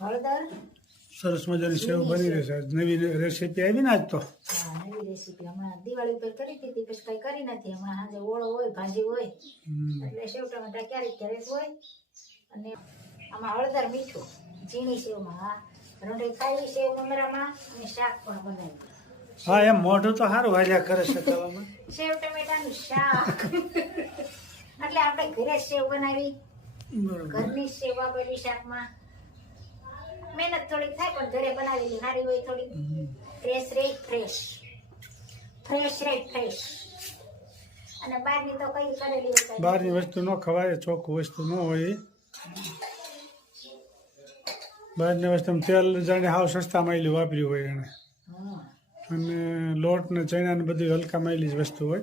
હળદર. સરસ મજાની સેવ બની રહેશે. નવી રેસીપી આવી ને આજ તો. હા, નવી રેસીપી હમણાં દિવાળી પર કરી હતી, પછી કઈ કરી નથી. હમણાં સાંજે ઓળો હોય, ભાજી હોય, એટલે સેવ ટમેટા ક્યારેક હોય. અને આમાં હળદર, મીઠું, ઝીણી સેવમાં, રંડે કાળી સેવ મમરામાં, અને શાક પણ બનાવ્યું. હા, એમ મોઢું તો સારું હાલ્યા કરે છે કરવામાં. સેવ ટમેટાનું શાક. એટલે આપણે ઘરે સેવ બનાવી, ઘરની સેવ વાપરવી શાકમાં. મહેનત થોડીક થાય, પણ ઘરે બનાવેલી સારી હોય. થોડી ફ્રેશ. અને બહારની તો કઈ કરેલી હોય. બહારની વસ્તુ ન ખવાય, ચોખ્ખું વસ્તુ ન હોય. બહારની વસ્તુ તેલ જાણે હાવ સસ્તા માયલી વાપર્યું હોય એને. અને લોટ ને ચણા ને બધી હલકા માયલી જ વસ્તુ હોય.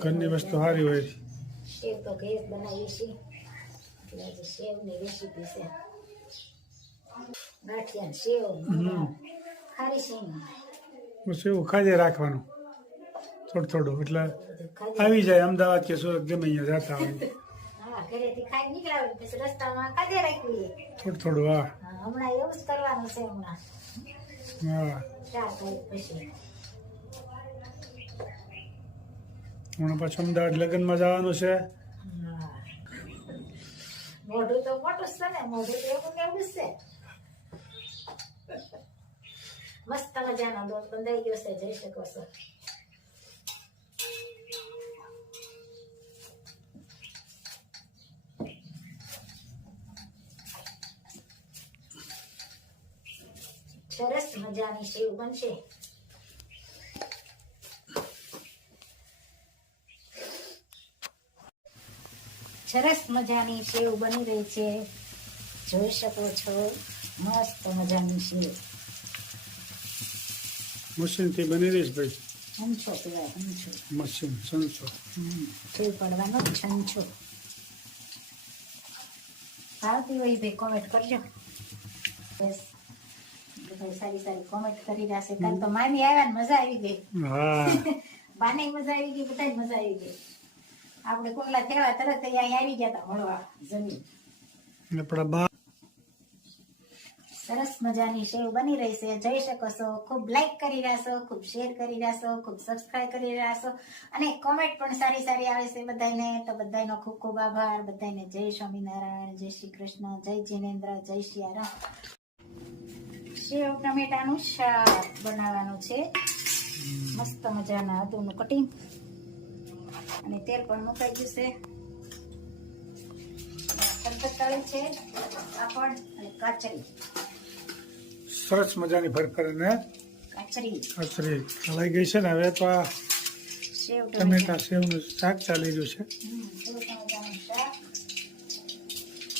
ઘરની વસ્તુ સારી હોય. સેવ તો ઘરે બનાવીએ છીએ, એટલે આજે સેવની રેસીપી છે. ગાંઠિયા સેવ, ખારી સિંગ. બસ એવું ખાજે રાખવાનું થોડું એટલે આવી જાય. અમદાવાદ કે સુરત ગમે અહીંયા જતા હોય. હા, ઘરેથી ખાઈ નીકળ્યા પછી રસ્તામાં ખાધે રાખવી થોડું. હા, હમણાં એવું જ કરવાનું છે. હમણાં પછી હમણાં પાછું અમદાવાદ લગ્નમાં જવાનું છે. મોઢું તો મોટું છે ને, મોઢું તો એવું કેવું છે. મસ્ત મજાનો લોટ બંધાઈ ગયો છે, જઈ શકો છો. સરસ મજાની સેવ બનશે. સરસ મજાની સેવ બની રહી છે, જોઈ શકો છો. મસ્ત મજાની સેવ મશીનથી બની રહીશ ભાઈ. છંછો કહેવાય, છંછો. મશીન સંસો ફૂલ પડવાનો છંછો. ભાવતી હોય ભાઈ કોમેન્ટ કરજો. બસ સારી કોમેન્ટ કરી રહ્યા છે. કાલ તો મામી આવ્યા ને મજા આવી ગઈ. બાને મજા આવી ગઈ, બધા મજા આવી ગઈ. આપણે કોકલા થયા તરત અહીંયા આવી ગયા હતા મળવા જમીન. સરસ મજાની સેવ બની રહી છે, જોઈ શકો છો. ખૂબ લાઈક કરી રહ્યા છો, ખૂબ શેર કરી રહ્યા છો, ખૂબ સબસ્ક્રાઇબ કરી રહ્યા છો, અને કોમેન્ટ પણ સારી આવે છે બધાને. તો બધાનો ખૂબ ખૂબ આભાર. બધાને જય સ્વામિનારાયણ, જય શ્રી કૃષ્ણ, જય જિનેન્દ્ર, જય સિયારામ. સેવ ટમેટાનું શાક બનાવવાનું છે. મસ્ત મજાના આદુનું કટિંગ, અને તેલ પણ મુકાઈ ગયું છે. તળી છે, પાપડ અને કાચરી. સરસ મજાની ભરપર અને કાચરી ચલાઈ ગઈ છે ને. હવે તો આ ટમેટા સેવનું શાક ચાલી રહ્યું છે.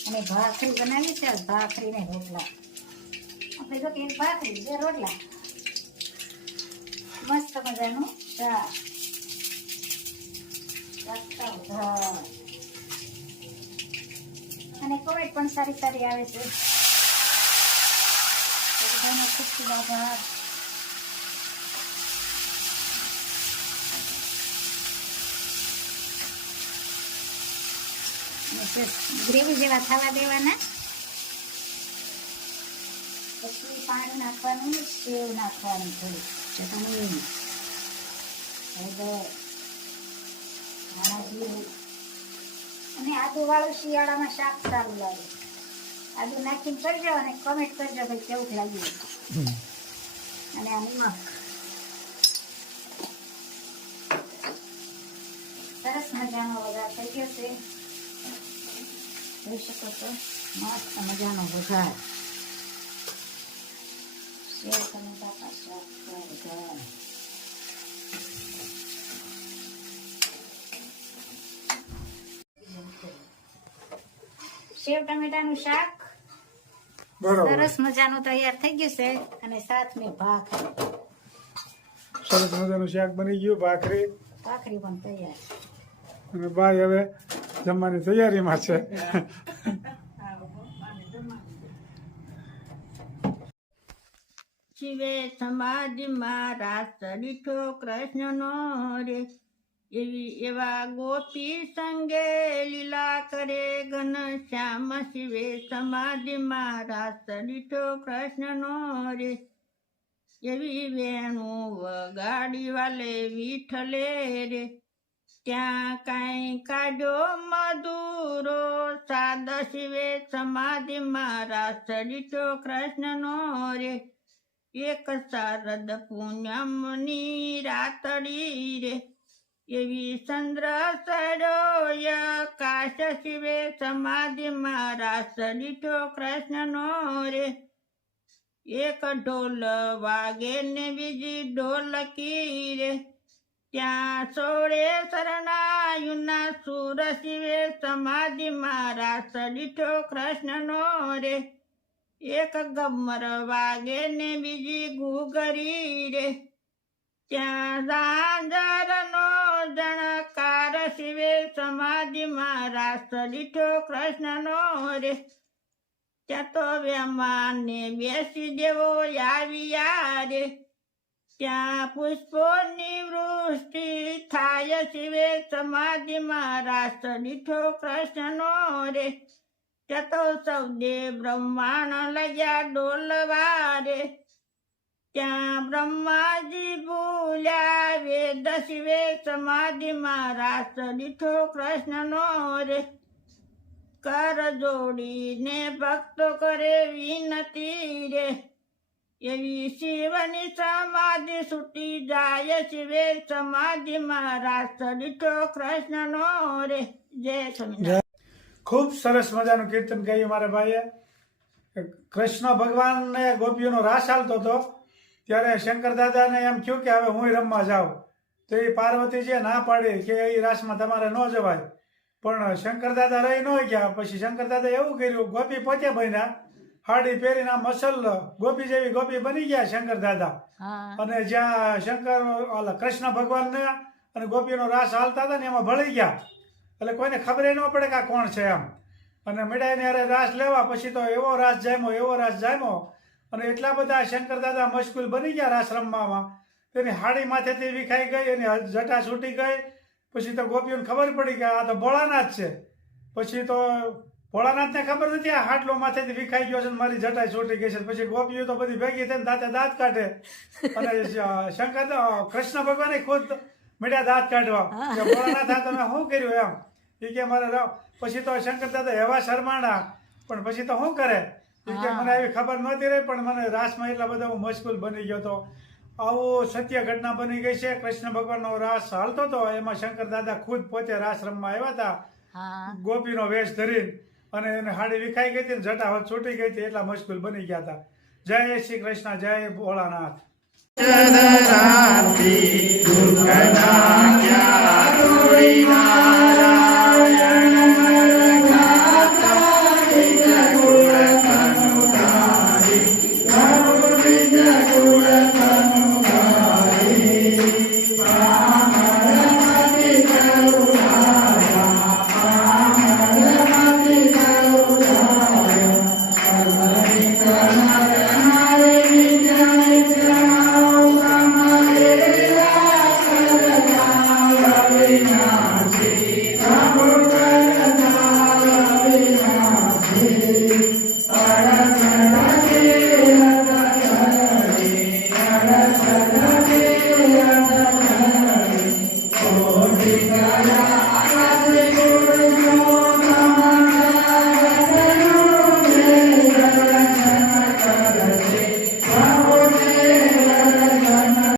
અને ભાખરી બનાવી છે. ભાખરી ને રોટલા. આપણે જો કે એક ભાખરી, બે રોટલા. મસ્ત મજાનું શાક. અને કોમેન્ટ પણ સારી આવે છે. બધાનો ખૂબ ખૂબ આભાર. ગ્રેવી જેવા થવા દેવાના. પછી પાણી નાખવાનું, સેવ નાખવાનું, થોડી ચટણી, હળદર, ધાણા જીરું. અને આદુ વાળું શિયાળામાં શાક સારું લાગે. આદુ નાખીને કરજો અને કોમેન્ટ કરજો ભાઈ કેવું લાગ્યું. અને આ નિમક. સરસ મજાનો વઘાર થઈ ગયો છે, જોઈ શકો છો. મસ્ત મજાનો વઘાર. સેવ ટમેટા શાક વઘાર. સેવ ટમેટાનું શાક સરસ મજાનું તૈયાર થઈ ગયું છે. અને સાથ મેં ભાખરી. સરસ મજાનું શાક બની ગયું. ભાખરી પણ તૈયાર. અને ભાઈ હવે જમવાની તૈયારીમાં છે. શિવે સમાધિમાં રાસ દીઠો કૃષ્ણનો રે, એવા ગોપી સંગે લીલા કરે ઘનશ્યામ શિવે સમાધિમાં રાસ દીઠો કૃષ્ણનો રે. એવી વેણુ વગાડી વાલે વિઠલે રે. ત્યાં કાંઈ કાઢ્યો મધુરો સાદ શિવે સમાધિમાં રાસ દીઠો કૃષ્ણનો રે. એક શારદ પૂનમની રાતડી રે. એવી ચંદ્ર સડોય કાશ શિવે સમાધિમાં રાસ દીઠો કૃષ્ણનો રે. એક ઢોલ વાગે ને બીજી ઢોલકી રે. ત્યાં સોળે શરણાયુના સુર શિવે સમાધિમાં રાસ દીઠો કૃષ્ણનો રે. એક ગમર વાગે ને બીજી ઘૂઘરી રે. ત્યાં ઝાંઝરનો જણકાર શિવે સમાધિમાં રાસ દીઠો કૃષ્ણનો રે. ત્યાં તો વેમાને બેસી દેવો આવ્યા રે. ત્યાં પુષ્પોની વૃષ્ટિ થાય શિવે સમાધિમાં રાસ દીઠો કૃષ્ણનો રે. ત્યાં તો સૌદે બ્રહ્માંડ લગ્યા ડોલવા રે. ત્યાં બ્રહ્માજી ભૂલ્યા વેદ શિવે સમાધિમાં રાસ દીઠો કૃષ્ણનો રે. કર જોડીને ભક્તો કરે વિનતી રે. એવી શિવની સમાધિ છૂટી જાય શિવે સમાધિમાં રાસ દીઠો કૃષ્ણનો રે. જય સ્વામિનારાયણ. ખૂબ સરસ મજાનું કીર્તન ગાયું મારા ભાઈએ. કૃષ્ણ ભગવાનને ગોપીઓનો રાસ ચાલતો હતો ત્યારે શંકર દાદાને એમ થયું કે હવે હું રમવા જાઉં. તો એ પાર્વતીજીએ ના પાડી કે એ રાસમાં તમારે ન જવાય. પણ શંકર દાદા રહી ન ગયા. પછી શંકર દાદા એવું કર્યું, ગોપી પોતે બન્યા, હાડી પહેરીને આમ અસલ ગોપી જેવી ગોપી બની ગયા શંકર દાદા. અને જ્યાં શંકર કૃષ્ણ ભગવાનને અને ગોપીનો રાસ હાલતા હતા ને એમાં ભળી ગયા. એટલે કોઈને ખબર ન પડે કે આ કોણ છે એમ. અને મીડાઈને હારે રાસ લેવા પછી તો એવો રાસ જામ્યો. અને એટલા બધા શંકર દાદા મશગુલ બની ગયા રાસ રમવામાં. તેની હાડી માથેથી વિખાઈ ગઈ, એની જટા છૂટી ગઈ. પછી તો ગોપીઓને ખબર પડી કે આ તો ભોળાનાથ છે. પછી તો ભોળાનાથને ખબર નથી આ હાટલો માથેથી વિખાઈ ગયો છે, મારી જટા છૂટી ગઈ છે. પછી ગોપીઓ તો બધી ભેગી થઈને દાંત કાઢે. અને શંકર કૃષ્ણ ભગવાને ખુદ મીડિયા દાંત કાઢવા કે ભોળાનાથ તમે શું કર્યું એમ. એ કે મારે પછી તો શંકર દાદા એવા શરમાણા. પણ પછી તો શું કરે એ કે મને એવી ખબર નહોતી રહી, પણ મને રાસમાં એટલા બધા હું મશગુલ બની ગયો હતો. આવું સત્ય ઘટના બની ગઈ છે. કૃષ્ણ ભગવાનનો રાસ હાલતો હતો, એમાં શંકર દાદા ખુદ પોતે રાસ રમવા આવ્યા હતા ગોપીનો વેશ ધરીને. અને એને હાડી વિખાઈ ગઈ હતી, જટા હાથ છૂટી ગઈ હતી, એટલા મશગુલ બની ગયા હતા. જય શ્રી કૃષ્ણ, જય ભોળાનાથ. Jai